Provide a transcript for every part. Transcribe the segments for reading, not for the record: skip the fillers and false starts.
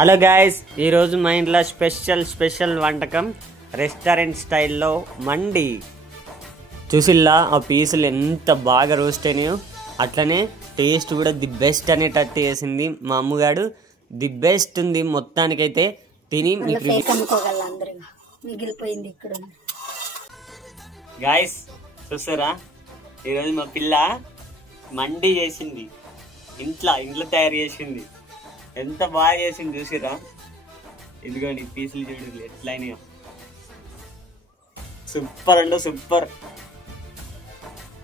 Hello guys, ఈరోజు మా ఇంట్లో స్పెషల్ వంటకం రెస్టారెంట్ స్టైల్లో మండి. చూసిల్లా ఆ పీసులు ఎంత బాగా రోస్ట్ అయినాయో, అట్లనే టేస్ట్ కూడా ది బెస్ట్ అనేటట్టు చేసింది మా అమ్మగాడు. ది బెస్ట్ ఉంది మొత్తానికైతే. తిని మిగిలిపోయింది ఇక్కడ. గాయస్ చూసారా, ఈరోజు మా పిల్ల మండి చేసింది, ఇంట్లో తయారు చేసింది. ఎంత బాగా చేసింది చూసిరా. ఇదిగోండి పీసులు చూడండి ఎట్లయినాయో, సూపర్ అంటే సూపర్.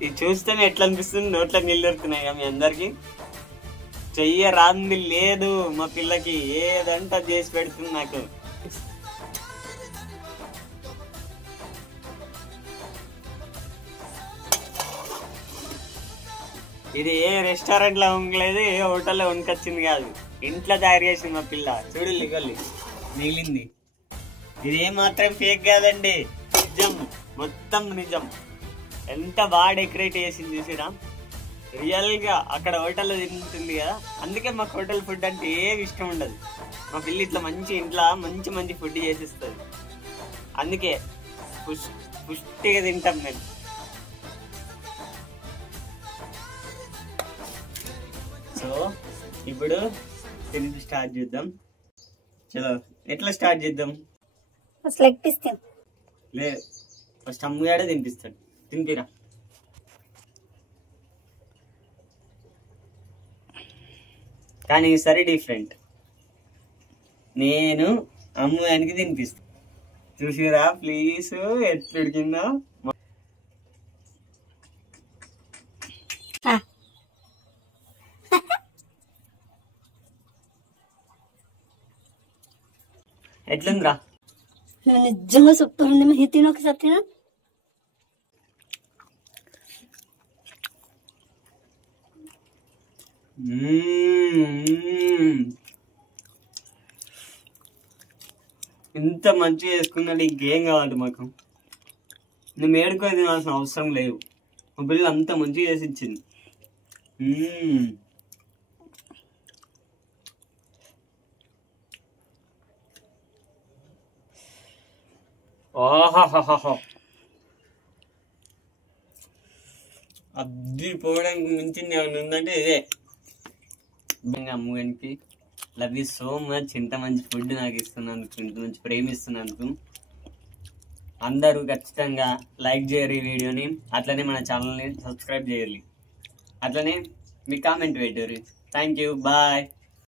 ఇది చూస్తేనే ఎట్లా అనిపిస్తుంది, నోట్లో నీళ్ళు దొరుకుతున్నాయి మీ అందరికి. చెయ్యరాంది లేదు మా పిల్లకి, ఏదంటే చేసి పెడుతుంది నాకు. ఇది ఏ రెస్టారెంట్ లో ఉండలేదు, ఏ హోటల్లో వండుకొచ్చింది కాదు, ఇంట్లో తయారు చేసింది మా పిల్ల. చూడు లిగల్లి మిగిలింది. ఇది ఏమాత్రం ఫేక్ కాదండి, నిజం, మొత్తం నిజం. ఎంత బాగా డెకరేట్ చేసింది చూసిరా. రియల్ గా అక్కడ హోటల్లో తింటుంది కదా, అందుకే మాకు హోటల్ ఫుడ్ అంటే ఏమి ఇష్టం ఉండదు. మా పిల్ల ఇట్లా ఇంట్లో మంచి ఫుడ్ చేసిస్తుంది, అందుకే పుష్టిగా తింటాం మేము. సో ఇప్పుడు తిని స్టార్ట్ చేద్దాం. చలో, ఎట్లా స్టార్ట్ చేద్దాం? లేదు, ఫస్ట్ అమ్మగాడే తినిపిస్తాడు. తినిపిరా. కానీ ఈసారి డిఫరెంట్, నేను అమ్మగానికి తినిపిస్తా. చూసిరా ప్లీజ్ ఎట్లా ఉడికిందో. ఎట్లుందిరా? నిజంగా సూపర్ ఉంది. మహి తిను, ఒకసారి తిను. ఇంత మంచిగా చేసుకున్నాడు, ఇంకేం కావాలి మాకు. నేను ఏడుకొని తినాల్సిన అవసరం లేదు, మా పిల్లలు అంత మంచిగా చేసి ఇచ్చింది. ఓహో, అద్దీ పోవడానికి మించింది ఏమైనా ఉందంటే ఇదే. అమ్మగానికి లవ్ యూ సో మచ్. ఇంత మంచి ఫుడ్ నాకు ఇస్తున్నందుకు, ఇంత మంచి ప్రేమిస్తున్నందుకు. అందరూ ఖచ్చితంగా లైక్ చేయరు ఈ వీడియోని, అట్లనే మన ఛానల్ని సబ్స్క్రైబ్ చేయాలి, అట్లనే మీ కామెంట్ పెట్టారు. Thank you, bye.